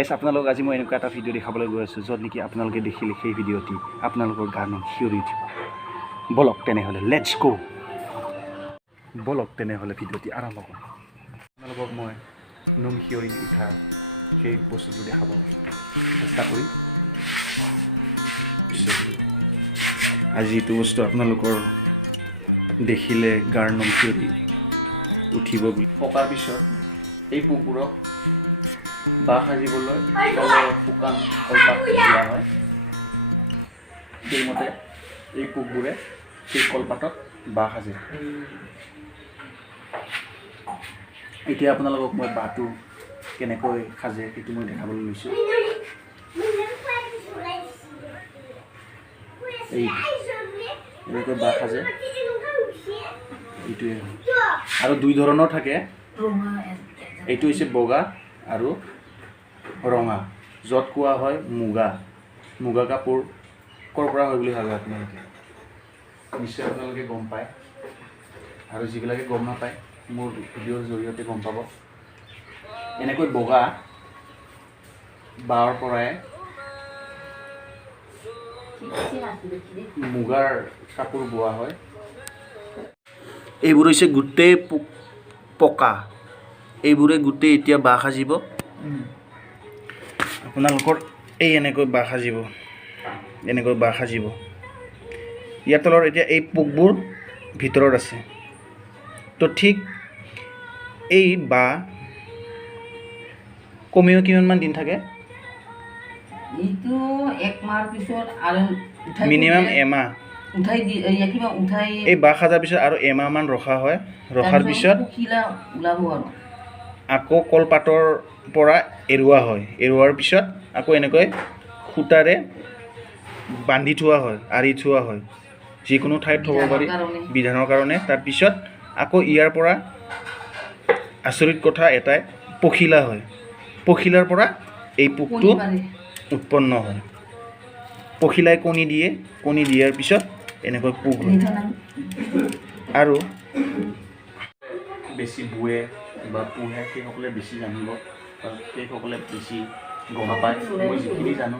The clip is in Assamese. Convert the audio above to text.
গাইছ আপোনালোক আজি মই এনেকুৱা এটা ভিডিঅ' দেখাবলৈ গৈ আছোঁ য'ত নেকি আপোনালোকে দেখিলে সেই ভিডিঅ'টি আপোনালোকৰ গান শিয়ৰি উঠিব বলক তেনেহ'লে লেটছ গো বলক তেনেহ'লে ভিডিঅ'টি আৰম্ভ কৰোঁ আপোনালোকক মই নোম শিয়ৰি উঠা সেই বস্তুটো দেখাব চেষ্টা কৰিম আজি এইটো বস্তু আপোনালোকৰ দেখিলে গাৰ নোম শিয়ৰি উঠিব পকাৰ পিছত এই কুকুৰক বাঁহ সাজিবলৈ শুকান কলপাত দিয়া হয় সেইমতে এই পোকবোৰে সেই কলপাতত বাঁহ সাজে এতিয়া আপোনালোকক মই বাঁহটো কেনেকৈ সাজে সেইটো মই দেখাবলৈ লৈছোঁ এই এনেকৈ বাঁহ সাজে এইটোৱে আৰু দুই ধৰণৰ থাকে এইটো হৈছে বগা আৰু ৰঙা য'ত কোৱা হয় মুগা কাপোৰ ক'ৰ পৰা হয় বুলি ভাবে আপোনালোকে নিশ্চয় আপোনালোকে গম পায় আৰু যিবিলাকে গম নাপায় মোৰ ভিডিঅ'ৰ জৰিয়তে গম পাব এনেকৈ বগা বাঁহৰ পৰাই মুগাৰ কাপোৰ বোৱা হয় এইবোৰ হৈছে গোটেই পকা এইবোৰে গোটেই এতিয়া বাঁহ সাজিব আপোনালোকৰ এই এনেকৈ বাঁহ সাজিব ইয়াৰ তলত এতিয়া এই পোকবোৰ ভিতৰত আছে তো ঠিক এই বাঁহ কমেও কিমানমান দিন থাকে মিনিমাম এমাহ এই বাঁহ সাজাৰ পিছত আৰু এমাহমান ৰখা হয় ৰখাৰ পিছত আকৌ কলপাতৰ পৰা এৰুৱা হয় এৰুৱাৰ পিছত আকৌ এনেকৈ সূতাৰে বান্ধি থোৱা হয় আঁৰি থোৱা হয় যিকোনো ঠাইত থ'ব পাৰি বিধানৰ কাৰণে তাৰপিছত আকৌ ইয়াৰ পৰা আচৰিত কথা এটাই পখিলা হয় পখিলাৰ পৰা এই পোকটো উৎপন্ন হয় পখিলাই কণী দিয়ে কণী দিয়াৰ পিছত এনেকৈ পোক হয় আৰু বেছি বুৱে বা পোহে সেইসকলে বেছি জানিব বা সেইসকলে বেছি গম পায় মই যিখিনি জানো